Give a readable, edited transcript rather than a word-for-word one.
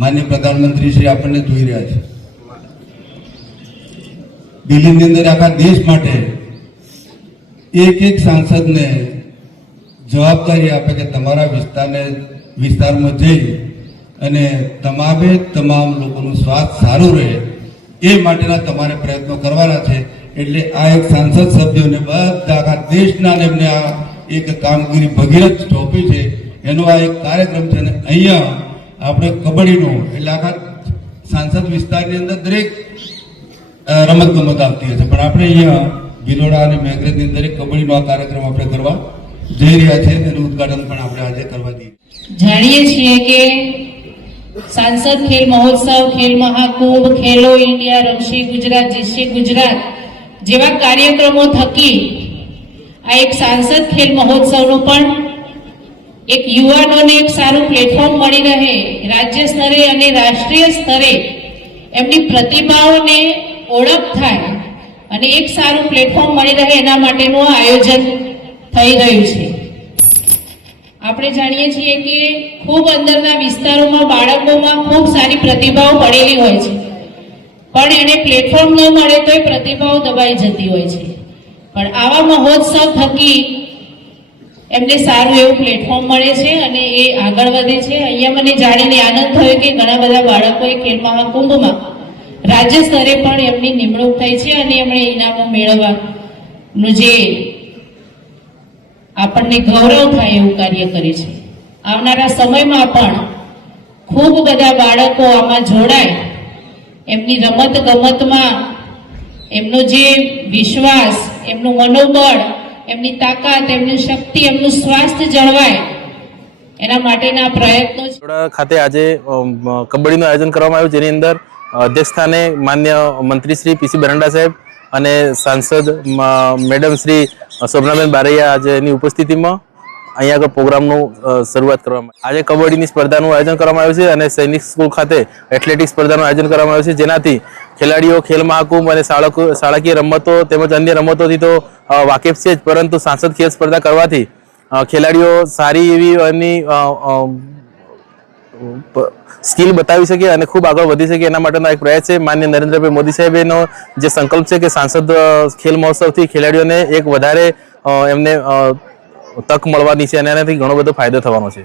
माननीय प्रधानमंत्री श्री आपने જોઈ રહ્યા છે। દિલ્હીની અંદર આખા દેશ માટે એક સાંસદને જવાબદારી આપે કે તમારા વિસ્તારમાં જઈ અને તમામ લોકોનું સ્વાસ્થ્ય સારું રહે એ માટેના તમારે પ્રયત્નો કરવાના છે। એટલે આ એક સાંસદ સભ્યોને બધા આખા દેશના એમને આ એક કામગીરી ભગીરથ સોંપી છે, એનો આ એક કાર્યક્રમ છે। અને અહીંયા આપણે કબડ્ડીનો એટલે આખા સાંસદ વિસ્તારની અંદર દરેક રમત ગમત આવતી હશે, પણ આપણે અહીંયા ભિલોડા અને મેઘરજની અંદર કબડ્ડીનો આ કાર્યક્રમ આપણે કરવા જઈ રહ્યા છે। તેનું ઉદઘાટન પણ આપણે આજે કરવા દઈએ। જાણીએ છીએ કે सांसद खेल महोत्सव, खेल महाकुंभ, खेलो इंडिया, रमशी गुजरात, जिससे गुजरात जेवा कार्यक्रमों थकी आ एक सांसद खेल महोत्सव पण एक युवानोने एक सारू प्लेटफॉर्म मળી રહે, राज्य स्तरे અને રાષ્ટ્રીય સ્તરે એમની પ્રતિભાઓને ઓળખ થાય અને એક સારું પ્લેટફોર્મ મળી રહે એના માટેનું આયોજન થઈ રહ્યું છે। આપણે જાણીએ છીએ કે ખૂબ અંદરના વિસ્તારોમાં બાળકોમાં ખૂબ સારી પ્રતિભાઓ પડેલી હોય છે, પણ એને પ્લેટફોર્મ ન મળે તો એ પ્રતિભાઓ દબાઈ જતી હોય છે। પણ આવા મહોત્સવ થકી એમને સારું એવું પ્લેટફોર્મ મળે છે અને એ આગળ વધે છે। અહીંયા મને જાણીને આનંદ થયો કે ઘણા બધા બાળકોએ ખેલ મહાકુંભમાં રાજ્ય સ્તરે પણ એમની નિમણૂક થઈ છે અને એમણે ઇનામો મેળવવાનું જે આપણને ગૌરવ થાય એવું કાર્ય કરે છે। આવનારા સમયમાં પણ ખૂબ બધા બાળકો આમાં જોડાય, એમની રમત ગમતમાં એમનો જે વિશ્વાસ, એમનું મનોબળ, એમની તાકાત, એમની શક્તિ, એમનું સ્વાસ્થ્ય જળવાય એના માટેના પ્રયત્નો ખાતે આજે કબડ્ડીનું આયોજન કરવામાં આવ્યું, જેની અંદર અધ્યક્ષ સ્થાને માન્ય મંત્રી શ્રી પીસી બરંડા સાહેબ અને સાંસદ મેડમ શ્રી શોભનાબેન બારૈયા આજે એની ઉપસ્થિતિમાં અહીંયા આગળ પ્રોગ્રામનું શરૂઆત કરવામાં આજે કબડ્ડીની સ્પર્ધાનું આયોજન કરવામાં આવ્યું છે અને સૈનિક સ્કૂલ ખાતે એથ્લેટિક્સ સ્પર્ધાનું આયોજન કરવામાં આવ્યું છે, જેનાથી ખેલાડીઓ ખેલ મહાકુંભ અને શાળાકીય રમતો તેમજ અન્ય રમતોથી તો વાકેફ છે જ, પરંતુ સાંસદ ખેલ સ્પર્ધા કરવાથી ખેલાડીઓ સારી એવી એમની સ્કિલ બતાવી શકે અને ખૂબ આગળ વધી શકે એના માટેનો એક પ્રયાસ છે। માન્ય નરેન્દ્રભાઈ મોદી સાહેબનો જે સંકલ્પ છે કે સાંસદ ખેલ મહોત્સવથી ખેલાડીઓને એક વધારે એમને તક મળવાની છે અને એનાથી ઘણો બધો ફાયદો થવાનો છે।